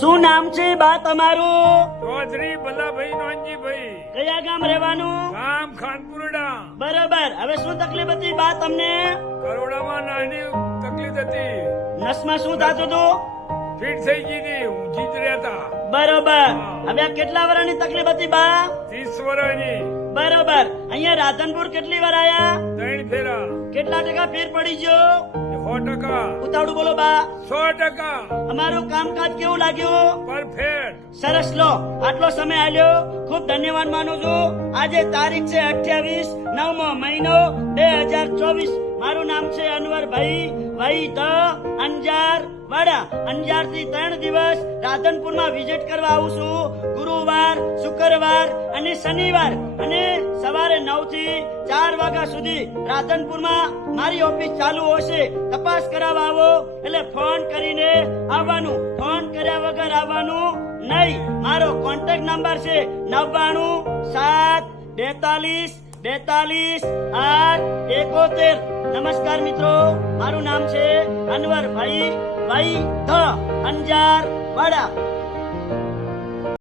શું નામ છે બા તમારું? ચૌધરી ભલાભાઈ નોનજીભાઈ. કયા ગામ રહેવાનું? ગામ ખાનપુરડા. બરોબર. હવે શું તકલીફ હતી બા તમને? કરોડામાં નાની તકલીફ હતી. નસમાં શું થતું હતું ફિટ થઈ ગઈ હતી. ઊંચી જ રહેતા બરોબર. હવે કેટલા વર્ષની તકલીફ હતી બા? ત્રીસ વર્ષની બરોબર. અહીંયા રાધનપુર કેટલી વાર આયા? ત્રણ ફેરા. કેટલા ટકા ફેર પડી ગયો? ટકા. ઉતાવળું બોલો બા. સો ટકા. અમારું કામકાજ કેવું લાગ્યું? પરફેક્ટ સરસ લો આટલો સમય આલ્યો. ખૂબ ધન્યવાદ માનું છું. આજે તારીખ છે અઠ્યાવીસ નવમો મહિનો બે હજાર ચોવીસ. મારું નામ છે અનવરભાઈ ભાઈ ધ અંજાર વાડા અંજારથી ત્રણ દિવસ રાધનપુરમાં વિઝિટ કરવા આવું છું. ગુરુવાર, શુક્રવાર અને શનિવાર અને સવારે નવથી ચાર વાગ્યા સુધી રાધનપુરમાં મારી ઓફિસ ચાલુ હશે. તપાસ કરાવવા આવો. એટલે ફોન કરીને આવવાનું. ફોન કર્યા વગર આવવાનું નહીં. મારો કોન્ટેક્ટ નંબર છે નવ્વાણું સાત બેતાલીસ બેતાલીસ આઠ એકોતેર. નમસ્કાર મિત્રો મારું નામ છે અનવરભાઈ ભાઈ ધ અંજાર વાડા